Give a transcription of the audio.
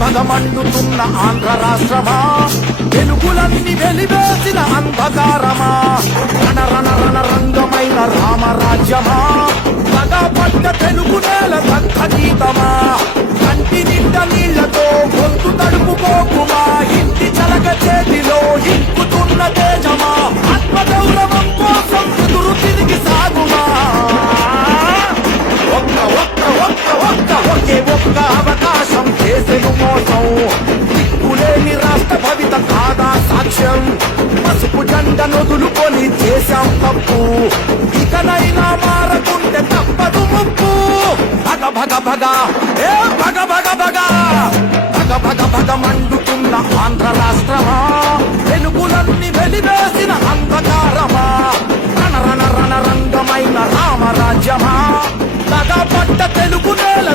భగ మండుతున్న ఆంధ్ర రాష్ట్రమా? వెలుగులన్నీ వెలివేసిన అంధకారమా? రణ రణ రణ రంగమైన రామరాజ్యమా? పగ పడ్డ తెలుగు నేల దగ్ధ గీతమా కంటి నిండ నీళ్ళతో గొంతు తడుపుకోకుమా ఇంటి చలక చేతిలో ఇంకుతున్న తేజమా? ఆత్మగౌరవం కోసం ఎదురు తిరిగి సాగుమా? ఒక్క ఒక్క ఒక్క ఒక్క ఒకే ఒక్క అవకాశం చేసెను మోసం. దిక్కులేని రాష్ట్ర భవిత కాదా సాక్ష్యం. పసుపు జెండ నొదులుకొని చేశాం తప్పు. ఇకనైనా మారకుంటే తప్పదు ముప్పు. భగ భగ భగ. ఏ భగ భగ భగ. భగ భగ భగ మండుతున్న ఆంధ్ర రాష్ట్రమా? వెలుగులన్నీ వెలివేసిన అంధకారమా? రణ రణ రణ రంగమైన రామరాజ్యమా? పడ్డ తెలుగు నేల